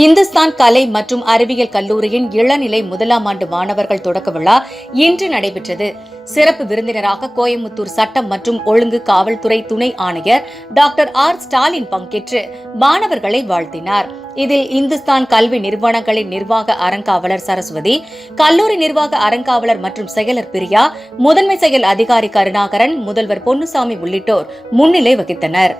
இந்துஸ்தான் கலை மற்றும் அறிவியல் கல்லூரியின் இளநிலை முதலாம் ஆண்டு மாணவர்கள் தொடக்க விழா இன்று நடைபெற்றது. சிறப்பு விருந்தினராக கோயம்புத்தூர் சட்டம் மற்றும் ஒழுங்கு காவல்துறை துணை ஆணையர் டாக்டர் ஆர். ஸ்டாலின் பங்கேற்று மாணவர்களை வாழ்த்தினார். இதில் இந்துஸ்தான் கல்வி நிறுவனங்களின் நிர்வாக அறங்காவலர் சரஸ்வதி கல்லூரி நிர்வாக அறங்காவலர் மற்றும் செயலர் பிரியா முதன்மை செயல் அதிகாரி கருணாகரன் முதல்வர் பொன்னுசாமி உள்ளிட்டோர் முன்னிலை வகித்தனர்.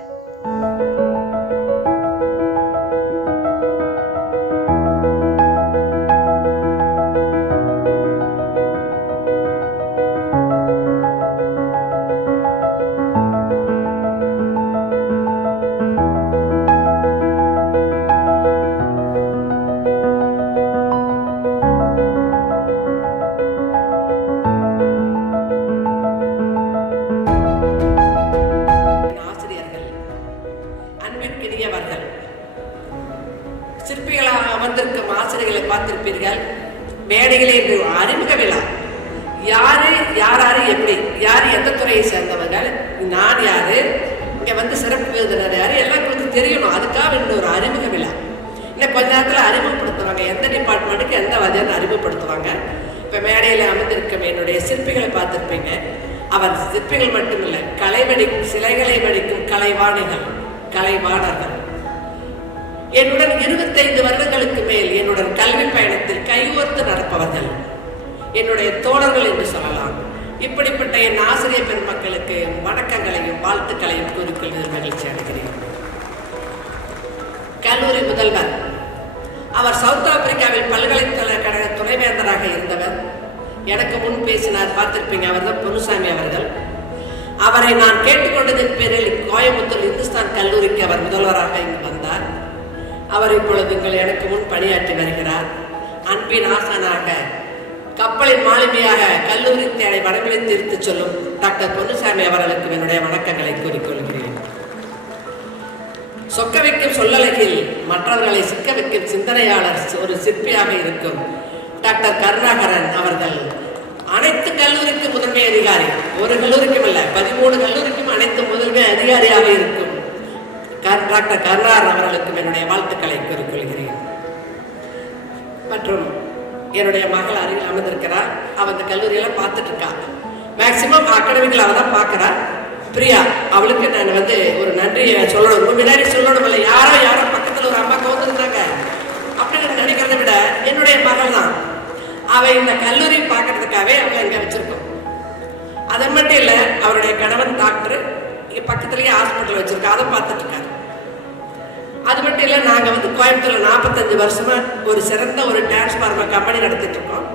சிற்பிகளாக அமர்ந்திருக்கும் ஆசிரியர்களை பார்த்திருப்பீர்கள். மேடைகளே என்று அறிமுக விழா. யாரு யாராரு எப்படி யார் எந்த துறையை சேர்ந்தவர்கள் நான் யாரு இங்க வந்து சிறப்பு விருந்தினர் யாரு எல்லாம் உங்களுக்கு தெரியணும். அதுக்காக இந்த ஒரு அறிமுக விழா. இன்னும் கொஞ்ச நேரத்தில் அறிமுகப்படுத்துவாங்க. எந்த டிபார்ட்மெண்ட்டுக்கு எந்த வகையான அறிமுகப்படுத்துவாங்க. இப்போ மேடையில் அமர்ந்திருக்கும் என்னுடைய சிற்பிகளை பார்த்துருப்பீங்க. அவர் சிற்பிகள் மட்டுமில்லை கலை வடிக்கும் சிலைகளை வடிக்கும் கலைவாணிகள் கலைவாணர்கள். என்னுடன் இருபத்தைந்து வருடங்களுக்கு மேல் என்னுடன் கல்வி பயணத்தில் கைகோர்த்து நடப்பவர்கள். என்னுடைய தோழர்கள் என்று சொல்லலாம். இப்படிப்பட்ட என் ஆசிரியர் பெருமக்களுக்கு வணக்கங்களையும் வாழ்த்துக்களையும் கூறிக்கொள்வதில் மகிழ்ச்சி அடைகிறேன் கல்லூரி முதல்வர். அவர் சவுத் ஆப்பிரிக்காவில் பல்கலைக்கழக துணைவேந்தராக இருந்தவர். எனக்கு முன் பேசினார் பார்த்திருப்பீங்க அவர் தான் பொன்னுசாமி அவர்கள். அவரை நான் கேட்டுக்கொண்டதன் பேரில் கோயம்புத்தூர் இந்துஸ்தான் கல்லூரிக்கு அவர் முதல்வராக இங்கு வந்தார். அவர் இப்பொழுது உங்கள் எனக்கு முன் பணியாற்றி வருகிறார். அன்பின் ஆசானாக கப்பலின் மாலுமியாக கல்லூரி தேடை வடமிழித்து எடுத்துச் சொல்லும் டாக்டர் பொன்னுசாமி அவர்களுக்கு என்னுடைய வணக்கங்களை கூறிக்கொள்கிறேன். சொக்க வைக்கும் சொல்லலகில் மற்றவர்களை சிக்க வைக்கும் சிந்தனையாளர் ஒரு சிற்பியாக இருக்கும் டாக்டர் கருணாகரன் அவர்கள். அனைத்து கல்லூரிக்கும் முதன்மை அதிகாரி. ஒரு கல்லூரிக்கும் அல்ல பதிமூணு கல்லூரிக்கும் அனைத்து முதன்மை அதிகாரியாக இருக்கும். டாக்டர் கருணார் அவர்களுக்கும் என்னுடைய வாழ்த்துக்களை கூறிக்கொள்கிறேன். மற்றும் என்னுடைய மகள் அருகில் அமர்ந்திருக்கிறார். அவ அந்த கல்லூரியெல்லாம் பார்த்துட்டு இருக்கா மேக்சிமம் அகாடமிக்கில் அவள் தான் பார்க்குறா. பிரியா அவளுக்கு நான் வந்து ஒரு நன்றியை சொல்லணும். ரொம்ப முன்னாடி சொல்லணும் இல்லை யாரோ யாரோ பக்கத்தில் ஒரு அம்மா கவுந்துருந்தாங்க அப்படின்னு நினைக்கிறத விட என்னுடைய மகள் தான். அவள் இந்த கல்லூரி பார்க்கறதுக்காகவே அவளை இங்கே வச்சிருக்கோம். அது மட்டும் இல்லை அவருடைய கணவன் டாக்டர் இங்கே பக்கத்துலேயே ஹாஸ்பிட்டல் வச்சுருக்கா. அதை பார்த்துட்டு இருக்காரு அது மட்டும் இல்லை நாங்கள் வந்து கோயம்புத்தூர்ல நாற்பத்தஞ்சு வருஷமாக ஒரு சிறந்த ஒரு டிரான்ஸ்ஃபார்மர் கம்பெனி நடத்திட்டு இருக்கோம்.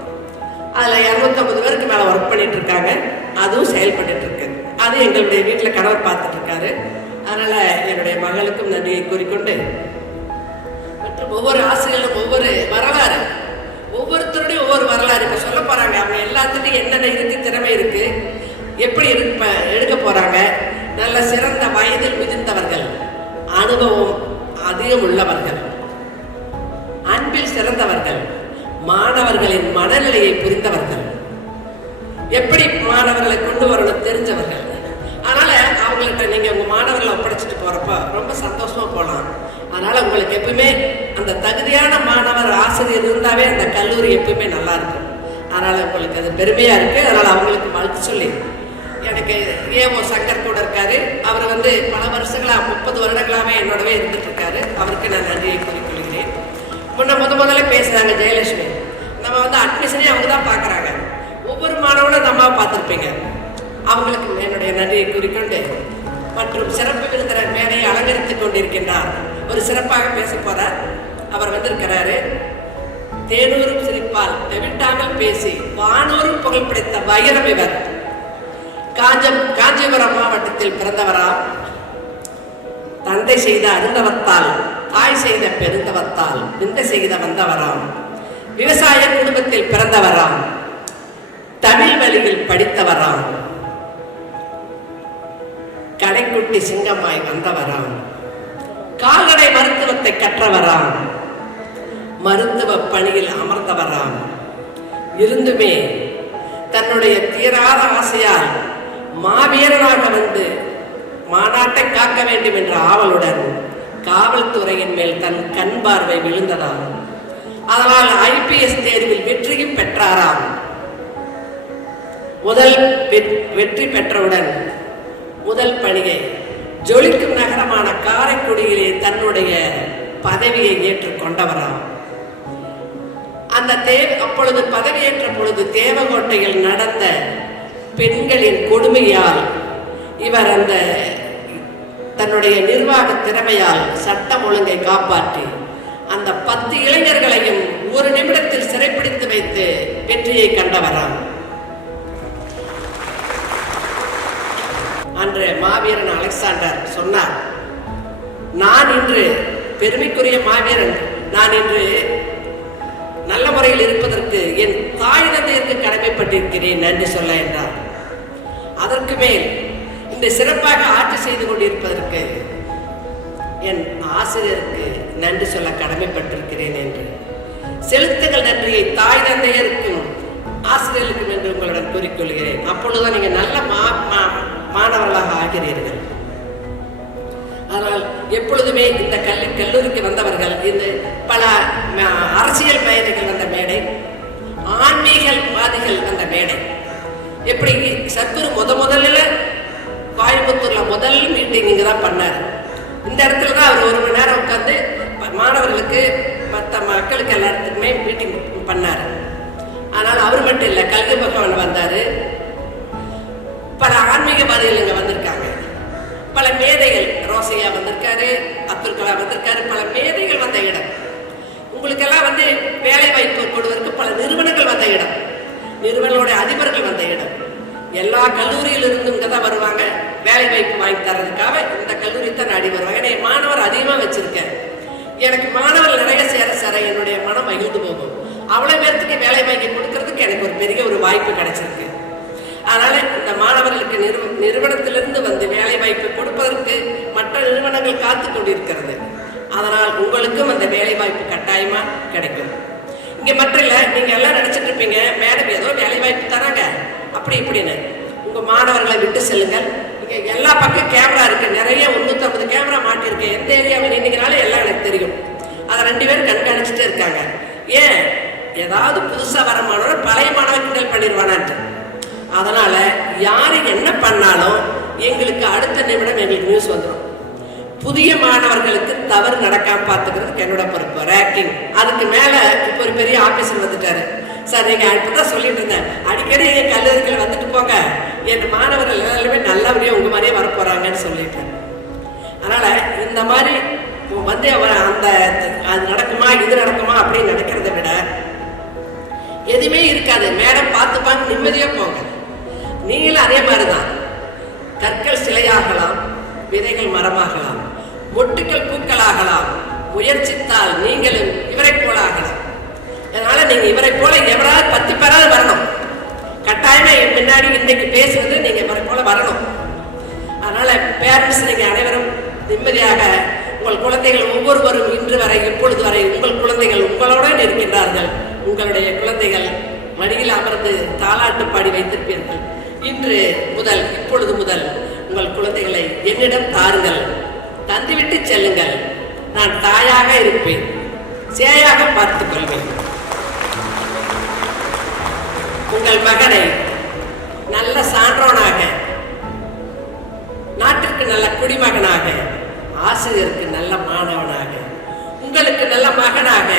அதில் இரநூத்தம்பது பேருக்கு மேலே ஒர்க் பண்ணிட்டு இருக்காங்க. அதுவும் செயல்பட்டு இருக்கு. அது எங்களுடைய வீட்டில் கணவர் பார்த்துட்டு இருக்காரு. அதனால என்னுடைய மகளுக்கும் நன்றியை கூறிக்கொண்டு மற்றும் ஒவ்வொரு ஆசிரியர்களும் ஒவ்வொரு வரலாறு ஒவ்வொருத்தருடையும் ஒவ்வொரு வரலாறு. இப்போ சொல்ல போகிறாங்க அவங்க எல்லாத்துட்டையும் என்னென்ன இருக்கு திறமை இருக்கு எப்படி இருப்ப எடுக்க போகிறாங்க நல்ல சிறந்த வயதில் மிகுந்தவர்கள் அனுபவம் அதிகம் உள்ளவர்கள் அன்பில் சிறந்தவர்கள். மாணவர்களின் மனநிலையை புரிந்தவர்கள். எப்படி மாணவர்களை கொண்டு வரணும் தெரிஞ்சவர்கள். அதனால அவங்கள்ட்ட நீங்க உங்க மாணவர்களை ஒப்படைச்சிட்டு போறப்ப ரொம்ப சந்தோஷமா போகலாம் அதனால உங்களுக்கு எப்பவுமே அந்த தகுதியான மாணவர் ஆசிரியர் இருந்தாவே அந்த கல்லூரி எப்பவுமே நல்லா இருக்கும். அதனால உங்களுக்கு அது பெருமையா இருக்கு. அதனால அவங்களுக்கு வாழ்த்து சொல்லி எனக்கு ஏஓ சங்கர் இருக்காரு அவர் வந்து பல வருஷங்களா முப்பது வருடங்களாவே என்னோடவே இருந்துட்டு இருக்காரு அவருக்கு நான் நன்றியை கூறிக்கொள்கிறேன். முன்ன முத முதல்ல பேசுறாங்க ஜெயலட்சுமி. நம்ம வந்து அட்மிஷனே அவங்க தான் பார்க்குறாங்க. ஒவ்வொரு மாணவனும் நம்ம பார்த்துருப்பீங்க. அவங்களுக்கு என்னுடைய நன்றியை கூறிக்கொண்டு மற்றும் சிறப்பு விருந்தினர் மேடையை அலங்கரித்துக் கொண்டிருக்கின்றார். ஒரு சிறப்பாக பேச போறார். அவர் வந்திருக்கிறாரு. தேனூரும் சிரிப்பால் தெவிட்டாமல் பேசி வானூரும் புகழ் பிடித்த வைரம் இவர். காஞ்சம் காஞ்சிபுரம் மாவட்டத்தில் பிறந்தவராம் தந்தை செய்த அருந்தவத்தால் தாய் செய்த பெருந்தவத்தால் விந்த செய்த வந்தவராம். விவசாய குடும்பத்தில் பிறந்தவராம். தமிழ் வழியில் படித்தவராம். கடைக்குட்டி சிங்கமாய் வந்தவராம். கால்நடை மருத்துவத்தை கற்றவராம். மருத்துவ பணியில் அமர்ந்தவராம். இருந்துமே தன்னுடைய தீராத ஆசையால் மாவீரனாக வந்து மாநாட்டை காக்க வேண்டும் என்ற ஆவலுடன் காவல்துறையின் மேல் தன் கண் பார்வை விழுந்ததாம். அதனால் ஐபிஎஸ் தேர்வில் வெற்றியும் பெற்றாராம். முதல் வெற்றி பெற்றவுடன் முதல் பணியை ஜொலிக்கும் நகரமான காரைக்குடியிலே தன்னுடைய பதவியை ஏற்றுக்கொண்டவராம் அந்த தே அப்பொழுது பதவியேற்ற பொழுது தேவகோட்டையில் நடந்த பெண்களின் கொடுமையால் இவர் அந்த தன்னுடைய நிர்வாக திறமையால் சட்டம் ஒழுங்கை காப்பாற்றி அந்த பத்து இளைஞர்களையும் ஒரு நிமிடத்தில் சிறைப்பிடித்து வைத்து வெற்றியை கண்டவராம். அன்று மாவீரன் அலெக்சாண்டர் சொன்னார் நான் இன்று பெருமைக்குரிய மாவீரன் நான் இன்று நல்ல முறையில் இருப்பதற்கு என் தாய் தந்தையருக்கு கடமைப்பட்டிருக்கிறேன் நன்றி சொல்ல என்றார். அதற்கு மேல் இந்த சிறப்பாக ஆட்சி செய்து கொண்டிருப்பதற்கு என் ஆசிரியருக்கு நன்றி சொல்ல கடமைப்பட்டிருக்கிறேன் என்று. செலுத்துங்கள் நன்றியை தாய் தந்தையருக்கும் ஆசிரியர்களுக்கும் என்று உங்களுடன் கூறிக்கொள்கிறேன். அப்பொழுதுதான் நீங்கள் நல்ல மா மா- மாணவர்களாக ஆகிறீர்கள். ஆனால் எப்பொழுதுமே இந்த கல்வி கல்லூரிக்கு வந்தவர்கள் இந்த பல ம- அரசியல் பயணிகள் வந்த மேடை எப்படி சத்குரு முத முதல்ல கோயம்புத்தூர்ல முதல் மீட்டிங் இங்கே தான் பண்ணார். இந்த இடத்துல தான் அவர் ஒரு மணி நேரம் உட்காந்து மாணவர்களுக்கு மற்ற மக்களுக்கு எல்லாத்துக்குமே மீட்டிங் பண்ணார். ஆனால் அவர் மட்டும் இல்லை கல்வி பகவான் வந்தார். பல ஆன்மீகவாதிகள் இங்கே வந்திருக்காங்க. பல மேதைகள் ரோசையா வந்திருக்காரு அப்துல் கலாம் வந்திருக்காரு பல மேதைகள் வந்த இடம். உங்களுக்கெல்லாம் வந்து வேலை வாய்ப்பு கொடுவதற்கு பல நிறுவனங்கள் வந்த இடம். நிறுவனங்களோட அதிபர்கள் வந்த இடம். எல்லா கல்லூரியில் இருந்தும் தான் வருவாங்க. வேலை வாய்ப்பு வாங்கி தரதுக்காக இந்த கல்லூரி தான் நாடி வருவாங்க. ஏன்னா என் மாணவர் அதிகமாக வச்சிருக்கேன். எனக்கு மாணவர் நிறைய சேர சேர என்னுடைய மனம் மகிழ்ந்து போகும். அவ்வளோ பேர்த்துக்கு வேலை வாங்கி கொடுக்கறதுக்கு எனக்கு ஒரு பெரிய ஒரு வாய்ப்பு கிடைச்சிருக்கு. அதனால இந்த மாணவர்களுக்கு நிறுவ நிறுவனத்திலிருந்து வந்து வேலை வாய்ப்பு கொடுப்பதற்கு மற்ற நிறுவனங்கள் காத்து கொண்டிருக்கிறது. அதனால் உங்களுக்கும் அந்த வேலை வாய்ப்பு கட்டாயமா கிடைக்கும். இங்க மட்டும் இல்லை நீங்க எல்லாம் நினைச்சிட்டு இருப்பீங்க மேடம் ஏதோ வேலை வாய்ப்பு தராங்க. அப்படி இப்படின்னு. உங்கள் மாணவர்களை விட்டு செல்லுங்கள். இங்கே எல்லா பக்கம் கேமரா இருக்குது நிறைய முந்நூற்றம்பது கேமரா மாட்டியிருக்கேன் எந்த ஏரியாவில் நின்னீங்கனாலும் எல்லாம் எனக்கு தெரியும். அதை ரெண்டு பேரும் கண்காணிச்சுட்டே இருக்காங்க. ஏன்? ஏதாவது புதுசாக வர மாணவர் பழைய மாணவர் கிண்டல் பண்ணிடுவானான்ட்டு. அதனால் யார் என்ன பண்ணாலும் எங்களுக்கு அடுத்த நிமிடம் எங்களுக்கு நியூஸ் வந்துடும் புதிய மாணவர்களுக்கு தவறு நடக்காம பார்த்துக்கிறதுக்கு என்னோட பொறுப்பு. ரேக்கிங் அதுக்கு மேலே இப்போ ஒரு பெரிய ஆஃபீஸர் வந்துட்டாரு. சார் நீங்கள் இப்போ தான் சொல்லிட்டு இருந்தேன். அடிக்கடி என் கல்லூரிகள் வந்துட்டு போங்க. என் மாணவர்கள் எல்லாருமே நல்லபடியா உங்கள் மாதிரியே வரப்போகிறாங்கன்னு போறாங்கன்னு சொல்லிட்டேன் இந்த மாதிரி வந்து அவர் அந்த அது நடக்குமா இது நடக்குமா அப்படின்னு நினைக்கிறத விட எதுவுமே இருக்காது. மேடம் பார்த்துப்பாங்க நிம்மதியாக போங்க. நீங்களும் அதே மாதிரி தான் கற்கள் சிலையாகலாம் விதைகள் மரமாகலாம் மொட்டுக்கள் பூக்களாகலாம் முயற்சித்தால் நீங்களும் இவரை போலாகலாம். அதனால நீங்க இவரை போல எவராவது பத்து பேராவது வரணும். கட்டாயமா என் முன்னாடி இன்னைக்கு பேசுறது நீங்க இவரை போல வரணும். அதனால பேரண்ட்ஸ் நீங்க அனைவரும் நிம்மதியாக உங்கள் குழந்தைகள் ஒவ்வொருவரும் இன்று வரை இப்பொழுது வரை உங்கள் குழந்தைகள் உங்களுடன் இருக்கின்றார்கள் உங்களுடைய குழந்தைகள் மடியில் அமர்ந்து தாலாட்டு பாடி வைத்திருப்பீர்கள். இன்று முதல் இப்பொழுது முதல் உங்கள் குழந்தைகளை என்னிடம் தாருங்கள். தந்துவிட்டு செல்லுங்கள். நான் தாயாக இருப்பேன். சேயாக பார்த்துக் கொள்வேன். உங்கள் மகனை நல்ல சான்றோனாக நாட்டிற்கு நல்ல குடிமகனாக ஆசிரியருக்கு நல்ல மாணவனாக உங்களுக்கு நல்ல மகனாக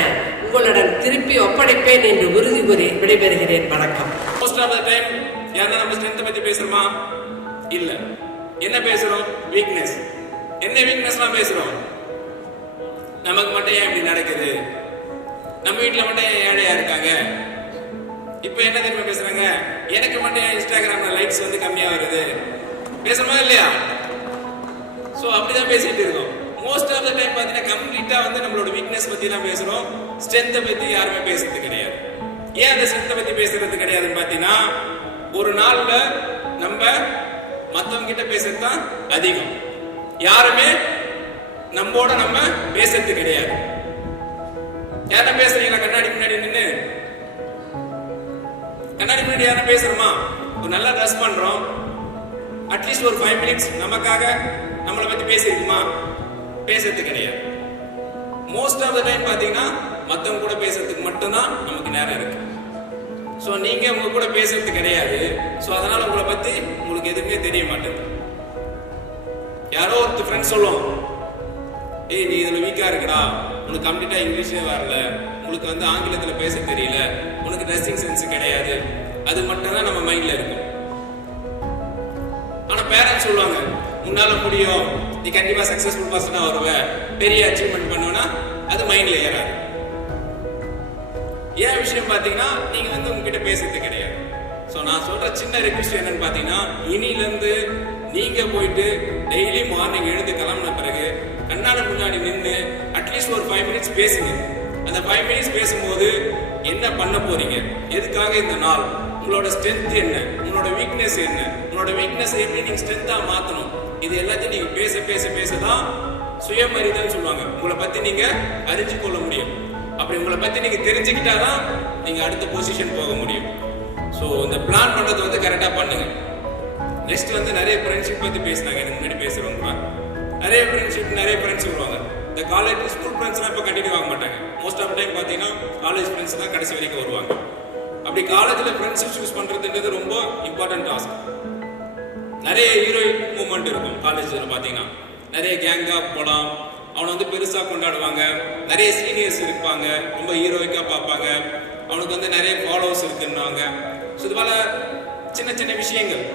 உங்களுடன் திருப்பி ஒப்படைப்பேன் என்று உறுதி கூறி விடைபெறுகிறேன். வணக்கம். மோஸ்ட் ஆஃப் த டைம் யாரா நம்ம ஸ்ட்ரென்த் பத்தி பேசுறோமா? இல்ல. என்ன பேசுறோம்? வீக்னஸ் என்ன வீக்னஸ்லாம் பேசுறோம்? நமக்கு மட்டும் ஏன் இப்படி நடக்குது? நம்ம வீட்டில் மட்டும் ஏன் ஏழையா இருக்காங்க? இப்போ என்ன தெரியுமா பேசுறாங்க? எனக்கு மட்டும் ஏன் இன்ஸ்டாகிராம்ல லைக்ஸ் வந்து கம்மியா வருது? பேசுறோமா இல்லையா? ஸோ அப்படிதான் பேசிட்டு இருக்கோம். மோஸ்ட் ஆஃப் த டைம் பார்த்தீங்கன்னா கம்ப்ளீட்டா வந்து நம்மளோட வீக்னஸ் பத்தி தான் பேசுறோம் ஸ்ட்ரென்த்தை பத்தி யாருமே பேசுறது கிடையாது. ஏன் அந்த ஸ்ட்ரென்த்தை பத்தி பேசுறது கிடையாதுன்னு பார்த்தீங்கன்னா ஒரு நாள்ல நம்ம மற்றவங்க கிட்ட பேசுறது தான் அதிகம். யாருமே நம்மோட நம்ம பேசுறது கிடையாது. யார்கிட்ட பேசுறீங்களா கண்ணாடி முன்னாடி நின்று கண்ணாடி முன்னாடி யாரும் பேசுறோமா? ஒரு நல்லா ட்ரெஸ் பண்றோம். அட்லீஸ்ட் ஒரு ஃபைவ் மினிட்ஸ் நமக்காக நம்மளை பத்தி பேசியிருக்குமா? பேசுறது கிடையாது. மோஸ்ட் ஆஃப் த டைம் பார்த்தீங்கன்னா மற்றவங்க கூட பேசுறதுக்கு மட்டும்தான் நமக்கு நேரம் இருக்கு. ஸோ நீங்க உங்க கூட பேசுறது கிடையாது. ஸோ அதனால உங்களை பத்தி உங்களுக்கு எதுவுமே தெரிய மாட்டேங்குது. யாரோ ஒருத்தர் ஃப்ரெண்ட்ஸ் சொல்லுவோம் ஏய் நீ இதுல வீக்கா இருக்கடா. உனக்கு கம்ப்ளீட்டா இங்கிலீஷே வரல. உனக்கு வந்து ஆங்கிலத்துல பேச தெரியல. உனக்கு ட்ரெஸ்ஸிங் சென்ஸ் கிடையாது. அது மட்டும் தான் நம்ம மைண்ட்ல இருக்கும். ஆனா பேரண்ட்ஸ் சொல்லுவாங்க உன்னால முடியும். நீ கண்டிப்பா சக்சஸ்ஃபுல் பர்சனா வருவ. பெரிய அச்சீவ்மெண்ட் பண்ணுவேன்னா அது மைண்ட்ல ஏறாது. ஏன் விஷயம் பாத்தீங்கன்னா நீங்க வந்து உங்ககிட்ட பேசுறது கிடையாது. ஸோ நான் சொல்ற சின்ன ரெக்வஸ்ட் என்னன்னு பாத்தீங்கன்னா இனிலேருந்து நீங்கள் நீங்க போயிட்டு டெய்லி மார்னிங் எழுந்து கிளம்புன பிறகு கண்ணாடி முன்னாடி நின்று அட்லீஸ்ட் ஒரு ஃபைவ் மினிட்ஸ் பேசுங்க. அந்த ஃபைவ் மினிட்ஸ் பேசும்போது என்ன பண்ண போறீங்க? எதுக்காக இந்த நாள்? உங்களோட ஸ்ட்ரென்த் என்ன? உங்களோட வீக்னஸ் என்ன? உங்களோட வீக்னஸ் எப்படி நீங்க ஸ்ட்ரென்த்தா மாத்தணும்? இது எல்லாத்தையும் நீங்க பேச பேச பேச தான் சுயமரிதல் சொல்லுவாங்க. உங்களை பத்தி நீங்க அறிஞ்சு கொள்ள முடியும். அப்படி உங்களை பத்தி நீங்க தெரிஞ்சுக்கிட்டாதான் நீங்க அடுத்த பொசிஷன் போக முடியும். ஸோ இந்த பிளான் பண்றது வந்து கரெக்டா பண்ணுங்க. நெக்ஸ்ட் வந்து நிறைய ஃப்ரெண்ட்ஷிப் பத்தி பேசினாங்க. எனக்கு முன்னாடி பேசுறவங்க நிறைய ஃப்ரெண்ட்ஷிப் நிறைய ஃப்ரெண்ட்ஸ் வருவாங்க. இந்த காலேஜ் ஸ்கூல் ஃப்ரெண்ட்ஸ்லாம் இப்போ கண்டினியூ ஆக மாட்டாங்க. மோஸ்ட் ஆஃப் டைம் பார்த்தீங்கன்னா காலேஜ் ஃப்ரெண்ட்ஸ் தான் கடைசி வரைக்கும் வருவாங்க. அப்படி காலேஜில் ஃப்ரெண்ட்ஸ் சூஸ் பண்ணுறதுன்றது ரொம்ப இம்பார்ட்டன்ட் டாஸ்க் நிறைய ஹீரோயின் மூமெண்ட் இருக்கும் காலேஜில் பார்த்தீங்கன்னா நிறைய கேங்காக போகலாம் அவனை வந்து பெருசாக கொண்டாடுவாங்க. நிறைய சீனியர்ஸ் இருப்பாங்க. ரொம்ப ஹீரோயிக்காக பார்ப்பாங்க. அவனுக்கு வந்து நிறைய ஃபாலோவர்ஸ் இருக்குன்னுவாங்க. ஸோ இது போல் சின்ன சின்ன விஷயங்கள்.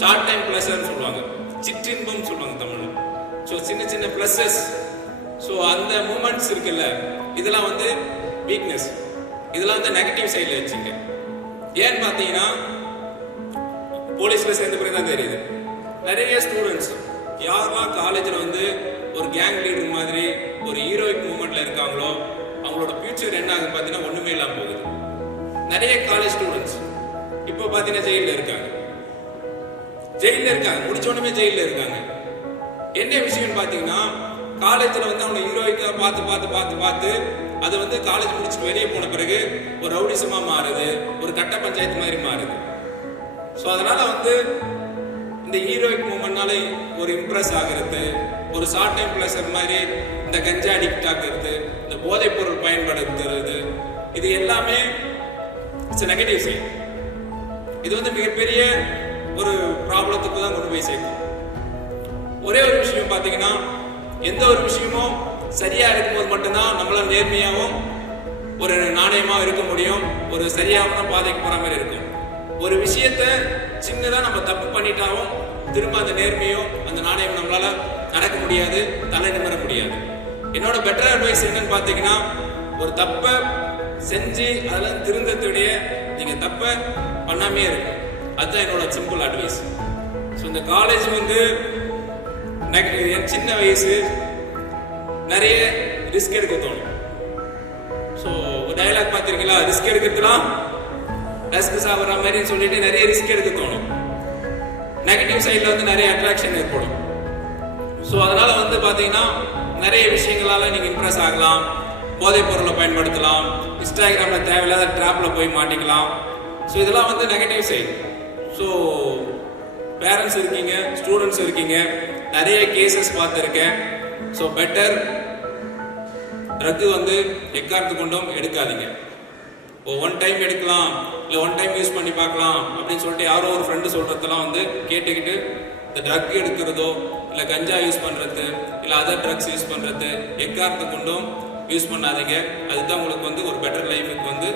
ஷார்ட் டைம் ப்ளஸர்னு சொல்லுவாங்க. சிற்றின்பம் சொல்லுவாங்க தமிழில். ஸோ சின்ன சின்ன ப்ளஸஸ் ஸோ அந்த மூமெண்ட்ஸ் இருக்குல்ல இதெல்லாம் வந்து வீக்னஸ் இதெல்லாம் வந்து நெகட்டிவ் சைடில் வச்சுங்க. ஏன்னு பார்த்தீங்கன்னா போலீஸில் சேர்ந்த பிறகு தான் தெரியுது. நிறைய ஸ்டூடெண்ட்ஸ் யாரெல்லாம் காலேஜில் வந்து ஒரு கேங் லீடர் மாதிரி ஒரு ஹீரோயிக் மூமெண்ட்ல இருக்காங்களோ அவங்களோட ஃபியூச்சர் என்ன ஆகுது பார்த்தீங்கன்னா ஒன்றுமே இல்லாம போகுது. நிறைய காலேஜ் ஸ்டூடெண்ட்ஸ் இப்போ பார்த்தீங்கன்னா ஜெயிலில் இருக்காங்க. ஜெயிலில் இருக்காங்க. முடிச்ச உடனே ஜெயிலில் இருக்காங்க. என்ன விஷயம்னு பார்த்தீங்கன்னா காலேஜில் வந்து அவனை ஹீரோயிக்கா பார்த்து பார்த்து பார்த்து பார்த்து அது வந்து காலேஜ் முடிச்சுட்டு வெளியே போன பிறகு ஒரு ரவுடிசமாக மாறுது ஒரு கட்ட பஞ்சாயத்து மாதிரி மாறுது. ஸோ அதனால் வந்து இந்த ஹீரோயிக் மூமெண்ட்னாலே ஒரு இம்ப்ரெஸ் ஆகிறது ஒரு ஷார்ட் டைம் பிளஸர் மாதிரி இந்த கஞ்சா அடிக்ட் ஆகிறது இந்த போதைப் பொருள் பயன்படுத்துறது இது எல்லாமே இட்ஸ் நெகட்டிவ் சைட் இது வந்து மிகப்பெரிய ஒரு ப்ராப்ளத்துக்கு தான் கொண்டு போய் சேர்க்கும். ஒரே ஒரு விஷயம் பார்த்தீங்கன்னா எந்த ஒரு விஷயமும் சரியா இருக்கும்போது மட்டும்தான் நம்மளால் நேர்மையாகவும் ஒரு நாணயமாக இருக்க முடியும். ஒரு சரியான பாதைக்கு போகிற மாதிரி இருக்கும். ஒரு விஷயத்த சின்னதாக நம்ம தப்பு பண்ணிட்டாவும் திரும்ப அந்த நேர்மையும் அந்த நாணயம் நம்மளால் நடக்க முடியாது தலை நிமிர முடியாது. என்னோட பெட்டர் அட்வைஸ் என்னன்னு பார்த்தீங்கன்னா ஒரு தப்பை செஞ்சு அதெல்லாம் திருந்தத்துடைய நீங்கள் தப்பை பண்ணாமே இருக்கும் அதுதான் என்னோட சிம்பிள் அட்வைஸ் ஸோ இந்த காலேஜ் வந்து என் சின்ன வயசு நிறைய ரிஸ்க் எடுக்க தோணும். ஸோ டைலாக் பார்த்துருக்கீங்களா? ரிஸ்க் எடுக்கிறதுலாம் ரஸ்க் சாப்பிட்ற மாதிரி சொல்லிட்டு நிறைய ரிஸ்க் எடுக்க தோணும். நெகட்டிவ் சைடில் வந்து நிறைய அட்ராக்ஷன் ஏற்படும். ஸோ அதனால் வந்து பார்த்தீங்கன்னா நிறைய விஷயங்களால் நீங்கள் இம்ப்ரெஸ் ஆகலாம். போதைப் பொருளை பயன்படுத்தலாம். இன்ஸ்டாகிராமில் தேவையில்லாத ட்ராப்பில் போய் மாட்டிக்கலாம். ஸோ இதெல்லாம் வந்து நெகட்டிவ் சைடு ஸோ பேரண்ட்ஸ் இருக்கீங்க ஸ்டூடெண்ட்ஸ் இருக்கீங்க நிறைய கேசஸ் பார்த்துருக்கேன். ஸோ பெட்டர் ட்ரக்கு வந்து எக்காரத்து கொண்டும் எடுக்காதீங்க. ஒன் டைம் எடுக்கலாம் இல்லை ஒன் டைம் யூஸ் பண்ணி பார்க்கலாம் அப்படின்னு சொல்லிட்டு யாரோ ஒரு ஃப்ரெண்டு சொல்கிறதெல்லாம் வந்து கேட்டுக்கிட்டு இந்த ட்ரக் எடுக்கிறதோ இல்லை கஞ்சா யூஸ் பண்ணுறது இல்லை அதர் ட்ரக்ஸ் யூஸ் பண்ணுறது எக்காரத்து கொண்டும் யூஸ் பண்ணாதீங்க. அதுதான் உங்களுக்கு வந்து ஒரு பெட்டர் லைஃபுக்கு வந்து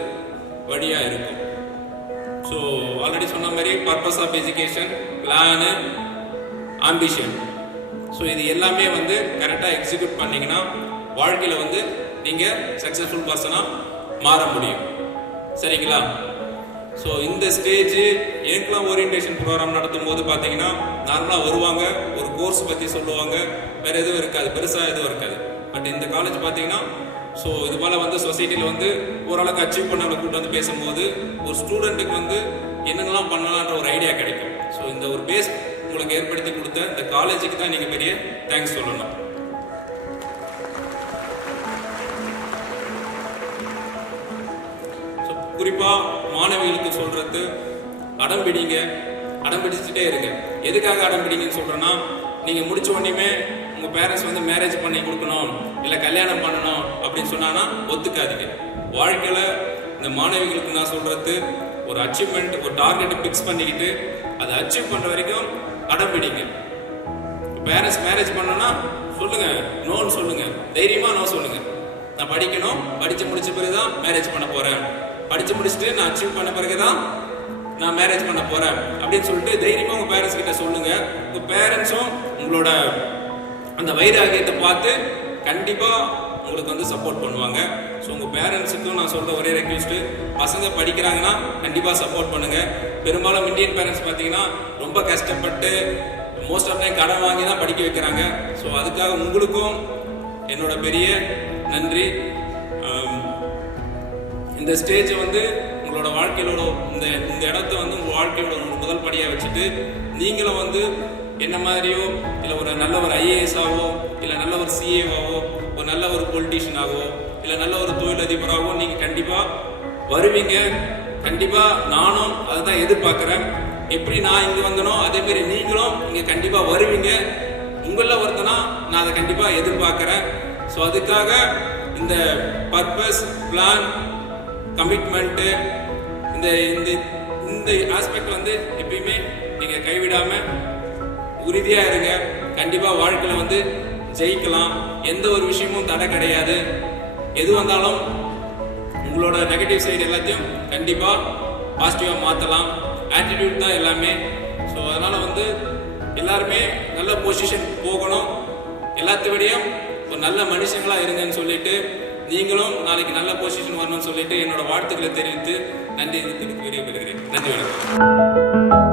வழியாக இருக்கும். ஸோ ஆல்ரெடி சொன்ன மாதிரி purpose of education plan ambition so இது எல்லாமே வந்து கரெக்டாக எக்ஸிக்யூட் பண்ணீங்கன்னா வாழ்க்கையில் வந்து நீங்கள் சக்ஸஸ்ஃபுல் பர்சனாக மாற முடியும். சரிங்களா? ஸோ இந்த ஸ்டேஜ் எனக்குலாம் ஓரியன்டேஷன் ப்ரோக்ராம் நடத்தும் போது பார்த்தீங்கன்னா நார்மலாக வருவாங்க ஒரு கோர்ஸ் பற்றி சொல்லுவாங்க வேறு எதுவும் இருக்காது பெருசாக எதுவும் இருக்காது. பட் இந்த காலேஜ் பார்த்தீங்கன்னா ஸோ இது போல் வந்து சொசைட்டியில் வந்து ஓரளவுக்கு அச்சீவ் பண்ணவங்களை கூட்டு வந்து பேசும்போது ஒரு ஸ்டூடெண்ட்டுக்கு வந்து என்னென்னலாம் பண்ணலான்ற ஒரு ஐடியா கிடைக்கும். ஸோ இந்த ஒரு பேஸ் உங்களுக்கு ஏற்படுத்தி கொடுத்த இந்த காலேஜுக்கு தான் நீங்கள் பெரிய தேங்க்ஸ் சொல்லணும். ஸோ குறிப்பாக மாணவிகளுக்கு சொல்றது அடம் பிடிங்க அடம் பிடிச்சிட்டே இருங்க. எதுக்காக அடம் பிடிங்கன்னு சொல்றேன்னா நீங்க முடிச்ச உடனேயுமே உங்க பேரண்ட்ஸ் வந்து மேரேஜ் பண்ணி கொடுக்கணும் இல்ல கல்யாணம் பண்ணணும் அப்படின்னு சொன்னானா ஒத்துக்காதீங்க. வாழ்க்கையில இந்த மாணவிகளுக்கு நான் சொல்றது ஒரு அச்சீவ்மெண்ட் ஒரு டார்கெட்டை ஃபிக்ஸ் பண்ணிக்கிட்டு அதை அச்சீவ் பண்ற வரைக்கும் அடம் பிடிங்க. பேரண்ட்ஸ் மேரேஜ் பண்ணனா சொல்லுங்க நோன்னு சொல்லுங்க. தைரியமா நோ சொல்லுங்க. நான் படிக்கணும் படிச்சு முடிச்ச பிறகு தான் மேரேஜ் பண்ண போறேன். படிச்சு முடிச்சுட்டு நான் அச்சீவ் பண்ண பிறகு தான் நான் மேரேஜ் பண்ண போறேன். அப்படின்னு சொல்லிட்டு தைரியமா உங்க பேரண்ட்ஸ் கிட்ட சொல்லுங்க. உங்க பேரண்ட்ஸும் உங்களோட அந்த வைராகியத்தை பார்த்து கண்டிப்பா உங்களுக்கு வந்து சப்போர்ட் பண்ணுவாங்க. ஸோ உங்கள் பேரண்ட்ஸுக்கும் நான் சொல்கிற ஒரே ரெக்வெஸ்ட்டு பசங்க படிக்கிறாங்கன்னா கண்டிப்பாக சப்போர்ட் பண்ணுங்கள் பெரும்பாலும் இந்தியன் பேரண்ட்ஸ் பார்த்தீங்கன்னா ரொம்ப கஷ்டப்பட்டு மோஸ்ட் ஆஃப் டைம் கடன் வாங்கி தான் படிக்க வைக்கிறாங்க. ஸோ அதுக்காக உங்களுக்கும் என்னோட பெரிய நன்றி. இந்த ஸ்டேஜை வந்து உங்களோட வாழ்க்கையோட இந்த இந்த இடத்த வந்து உங்கள் வாழ்க்கையோட முதல் படியாக வச்சுட்டு நீங்களும் வந்து என்ன மாதிரியோ இல்லை ஒரு நல்ல ஒரு ஐஏஎஸ்ஸாவோ இல்லை நல்ல ஒரு சிஏவாவோ ஒரு நல்ல ஒரு பொலிட்டீஷியனாகவோ இல்லை நல்ல ஒரு தொழிலதிபராகவோ நீங்கள் கண்டிப்பாக வருவீங்க. கண்டிப்பாக நானும் அதை தான் எதிர்பார்க்குறேன். எப்படி நான் இங்கே வந்தனோ அதேமாரி நீங்களும் இங்கே கண்டிப்பாக வருவீங்க. உங்களில் ஒருத்தனா நான் அதை கண்டிப்பாக எதிர்பார்க்குறேன். ஸோ அதுக்காக இந்த பர்பஸ் பிளான் கமிட்மெண்ட்டு இந்த இந்த இந்த ஆஸ்பெக்ட் வந்து எப்பயுமே நீங்கள் கைவிடாமல் உறுதியாக இருங்க. கண்டிப்பாக வாழ்க்கையில் வந்து ஜெயிக்கலாம். எந்த ஒரு விஷயமும் தடை கிடையாது. எது வந்தாலும் உங்களோட நெகட்டிவ் சைடு எல்லாத்தையும் கண்டிப்பாக பாசிட்டிவாக மாற்றலாம் ஆட்டிடியூட் தான் எல்லாமே. ஸோ அதனால் வந்து எல்லாருமே நல்ல பொசிஷன் போகணும். எல்லாத்தையும் ஒரு நல்ல மனுஷங்களாக இருங்கன்னு சொல்லிட்டு நீங்களும் நாளைக்கு நல்ல பொசிஷன் வரணும்னு சொல்லிட்டு என்னோட வாழ்த்துக்களை தெரிவித்து நன்றி தெரிவித்து விடைபெறுகிறேன் நன்றி வணக்கம்.